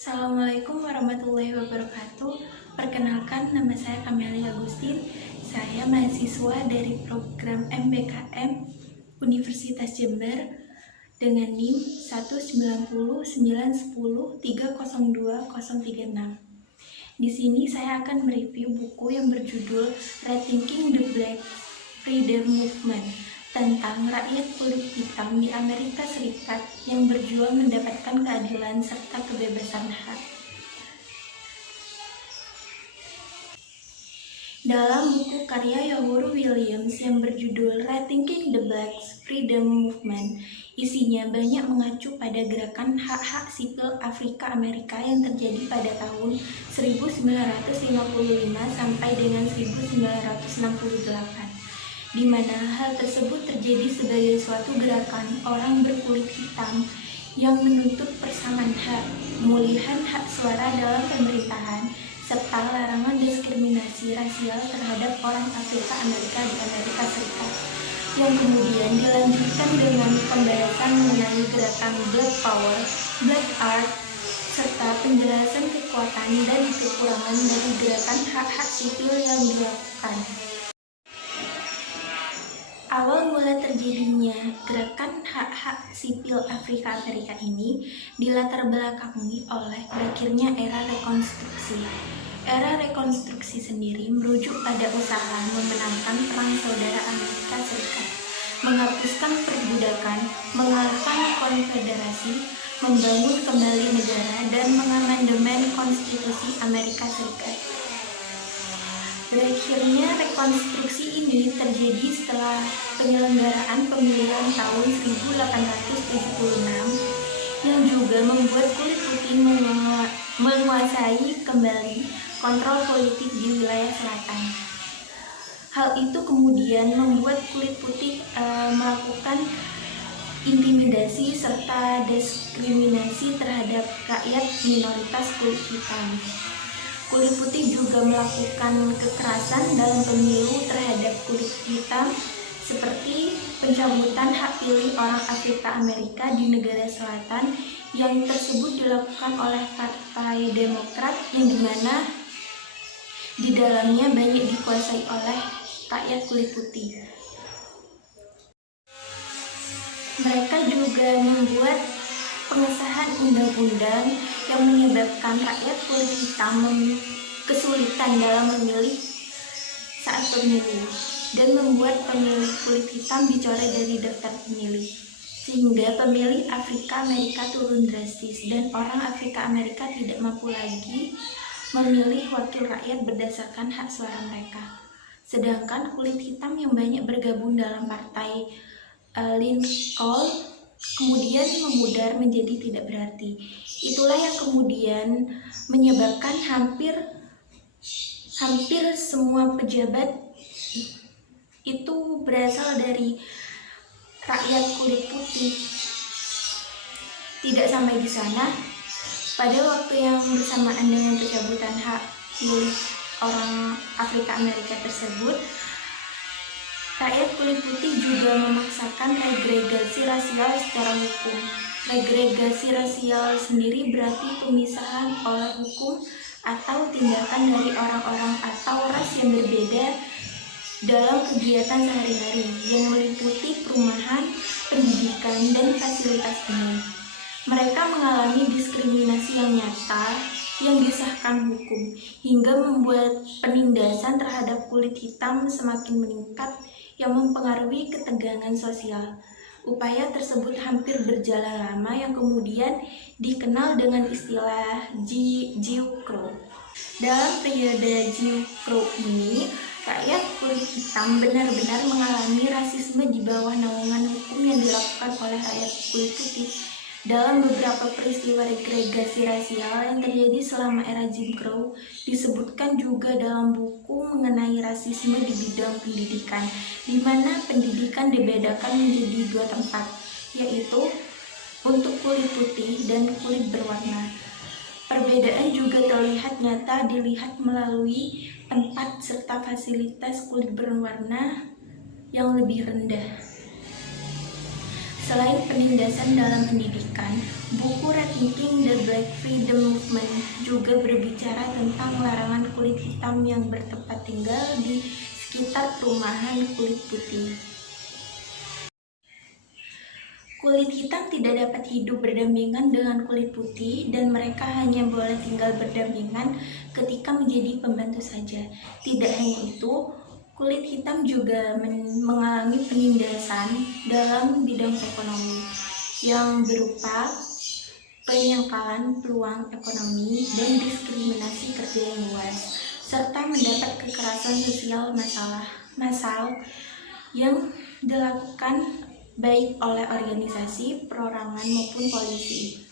Assalamualaikum warahmatullahi wabarakatuh. Perkenalkan, nama saya Kamelia Agustin. Saya mahasiswa dari program MBKM Universitas Jember dengan NIM 19091030236. Di sini saya akan mereview buku yang berjudul Rethinking the Black Freedom Movement tentang rakyat kulit hitam di Amerika Serikat yang berjuang mendapatkan keadilan serta kebebasan hak. Dalam buku karya Yahuru Williams yang berjudul Rethinking the Black Freedom Movement, isinya banyak mengacu pada gerakan hak-hak sipil Afrika Amerika yang terjadi pada tahun 1955 sampai dengan 1968. Di mana hal tersebut terjadi sebagai suatu gerakan orang berkulit hitam yang menuntut persamaan hak, pemulihan hak suara dalam pemerintahan, serta larangan diskriminasi rasial terhadap orang Afrika Amerika di Amerika Serikat, yang kemudian dilanjutkan dengan pembahasan mengenai gerakan Black Power, Black Art, serta penjelasan kekuatan dan kekurangan dari gerakan hak-hak sipil yang dilakukan. Awal mula terjadinya gerakan hak-hak sipil Afrika Amerika ini dilatar belakangi oleh berakhirnya era rekonstruksi. Era rekonstruksi sendiri merujuk pada usaha memenangkan Perang Saudara Amerika Serikat, menghapuskan perbudakan, mengalahkan konfederasi, membangun kembali negara, dan mengamandemen konstitusi Amerika Serikat. Berakhirnya rekonstruksi ini terjadi setelah penyelenggaraan pemilihan tahun 1876 yang juga membuat kulit putih menguasai kembali kontrol politik di wilayah selatan. Hal itu kemudian membuat kulit putih melakukan intimidasi serta diskriminasi terhadap rakyat minoritas kulit hitam. Kulit putih juga melakukan kekerasan dalam pemilu terhadap kulit hitam, seperti pencabutan hak pilih orang Afrika Amerika di negara selatan yang tersebut dilakukan oleh Partai Demokrat, yang dimana di dalamnya banyak dikuasai oleh rakyat kulit putih. Mereka juga membuat pengesahan undang-undang yang menyebabkan rakyat kulit hitam kesulitan dalam memilih saat pemilu dan membuat pemilih kulit hitam dicoret dari daftar pemilih, sehingga pemilih Afrika Amerika turun drastis dan orang Afrika Amerika tidak mampu lagi memilih wakil rakyat berdasarkan hak suara mereka. Sedangkan kulit hitam yang banyak bergabung dalam partai Lincoln kemudian memudar menjadi tidak berarti. Itulah yang kemudian menyebabkan hampir semua pejabat itu berasal dari rakyat kulit putih. Tidak sampai di sana, pada waktu yang bersamaan dengan pencabutan hak pilih orang Afrika Amerika tersebut, rakyat kulit putih juga memaksakan regregasi rasial secara hukum. Regregasi rasial sendiri berarti pemisahan oleh hukum atau tindakan dari orang-orang atau ras yang berbeda dalam kegiatan sehari-hari yang meliputi perumahan, pendidikan, dan fasilitas umum. Mereka mengalami diskriminasi yang nyata yang disahkan hukum, hingga membuat penindasan terhadap kulit hitam semakin meningkat yang mempengaruhi ketegangan sosial. Upaya tersebut hampir berjalan lama yang kemudian dikenal dengan istilah Jim Crow. Dalam periode Jim Crow ini, rakyat kulit hitam benar-benar mengalami rasisme di bawah naungan hukum yang dilakukan oleh rakyat kulit putih. Dalam beberapa peristiwa regregasi rasial yang terjadi selama era Jim Crow, disebutkan juga dalam buku mengenai rasisme di bidang pendidikan, di mana pendidikan dibedakan menjadi dua tempat, yaitu untuk kulit putih dan kulit berwarna. Perbedaan juga terlihat nyata dilihat melalui tempat serta fasilitas kulit berwarna yang lebih rendah. Selain penindasan dalam pendidikan, buku Rethinking the Black Freedom Movement juga berbicara tentang larangan kulit hitam yang bertempat tinggal di sekitar perumahan kulit putih. Kulit hitam tidak dapat hidup berdampingan dengan kulit putih dan mereka hanya boleh tinggal berdampingan ketika menjadi pembantu saja. Tidak hanya itu, kulit hitam juga mengalami penindasan dalam bidang ekonomi yang berupa penyangkalan peluang ekonomi dan diskriminasi kerja yang luas, serta mendapat kekerasan sosial massal yang dilakukan baik oleh organisasi, perorangan maupun polisi.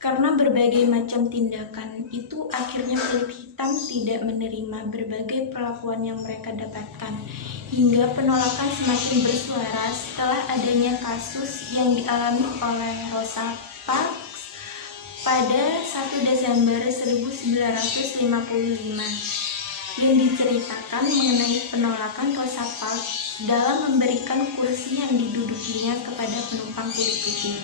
Karena berbagai macam tindakan itu, akhirnya kulit hitam tidak menerima berbagai perlakuan yang mereka dapatkan, hingga penolakan semakin bersuara setelah adanya kasus yang dialami oleh Rosa Parks pada 1 Desember 1955 yang diceritakan mengenai penolakan Rosa Parks dalam memberikan kursi yang didudukinya kepada penumpang kulit putih,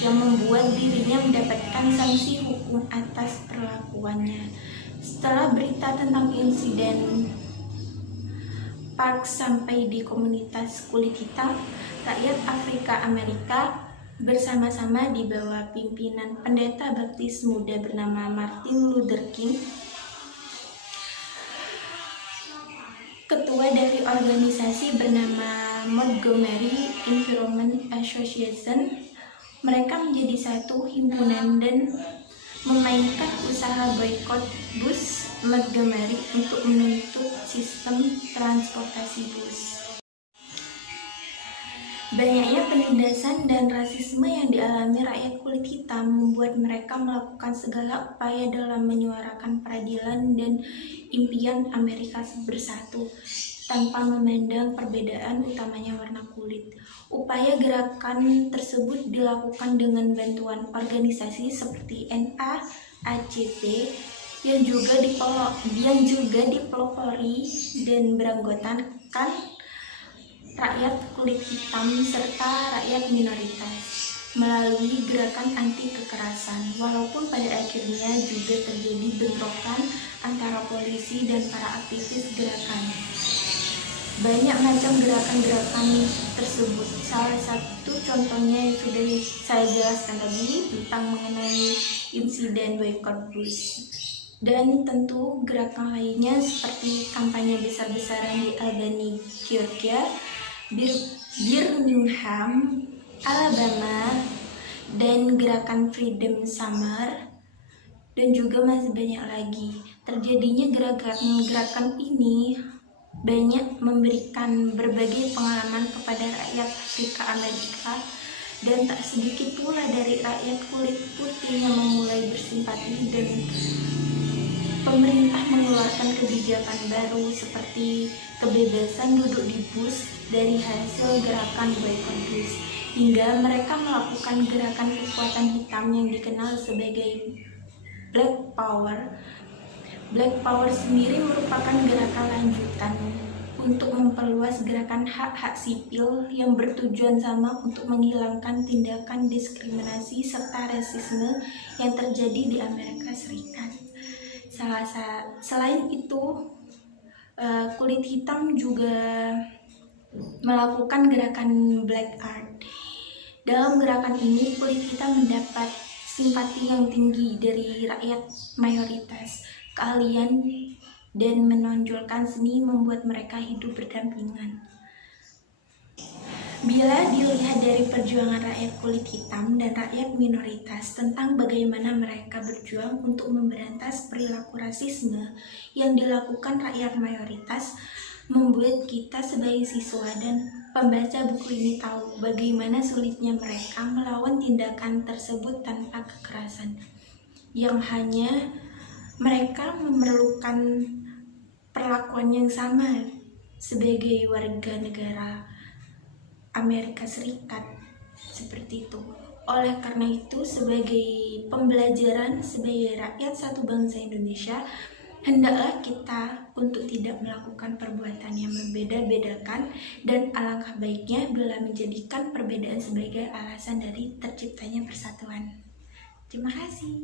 yang membuat dirinya mendapatkan sanksi hukum atas perlakuannya. Setelah berita tentang insiden Parks sampai di komunitas kulit hitam, rakyat Afrika Amerika bersama-sama di bawah pimpinan pendeta baptis muda bernama Martin Luther King, ketua dari organisasi bernama Montgomery Environment Association, mereka menjadi satu himpunan dan memainkan usaha boikot bus Montgomery untuk menuntut sistem transportasi bus. Banyaknya penindasan dan rasisme yang dialami rakyat kulit hitam membuat mereka melakukan segala upaya dalam menyuarakan peradilan dan impian Amerika bersatu tanpa memandang perbedaan, utamanya warna kulit. Upaya gerakan tersebut dilakukan dengan bantuan organisasi seperti NAACP yang juga dipelopori dan beranggotakan rakyat kulit hitam serta rakyat minoritas melalui gerakan anti kekerasan, walaupun pada akhirnya juga terjadi bentrokan antara polisi dan para aktivis gerakan. Banyak macam gerakan-gerakan tersebut. Salah satu contohnya yang sudah saya jelaskan tadi tentang mengenai insiden boykot bus. Dan tentu gerakan lainnya seperti kampanye besar-besaran di Albany, Georgia, Birmingham, Alabama, dan gerakan Freedom Summer, dan juga masih banyak lagi. Terjadinya gerakan ini banyak memberikan berbagai pengalaman kepada rakyat Afrika Amerika, dan tak sedikit pula dari rakyat kulit putih yang memulai bersimpati, dan pemerintah mengeluarkan kebijakan baru seperti kebebasan duduk di bus dari hasil gerakan boykot bus, hingga mereka melakukan gerakan kekuatan hitam yang dikenal sebagai Black Power. Black Power sendiri merupakan gerakan lanjutan untuk memperluas gerakan hak-hak sipil yang bertujuan sama untuk menghilangkan tindakan diskriminasi serta rasisme yang terjadi di Amerika Serikat. Selain itu, kulit hitam juga melakukan gerakan Black Art. Dalam gerakan ini, kulit hitam mendapat simpati yang tinggi dari rakyat mayoritas. Keahlian dan menonjolkan seni membuat mereka hidup berdampingan. Bila dilihat dari perjuangan rakyat kulit hitam dan rakyat minoritas tentang bagaimana mereka berjuang untuk memberantas perilaku rasisme yang dilakukan rakyat mayoritas, membuat kita sebagai siswa dan pembaca buku ini tahu bagaimana sulitnya mereka melawan tindakan tersebut tanpa kekerasan, yang hanya mereka memerlukan perlakuan yang sama sebagai warga negara Amerika Serikat, seperti itu. Oleh karena itu, sebagai pembelajaran sebagai rakyat satu bangsa Indonesia, Hendaklah kita untuk tidak melakukan perbuatan yang membeda-bedakan, dan alangkah baiknya bila menjadikan perbedaan sebagai alasan dari terciptanya persatuan. Terima kasih.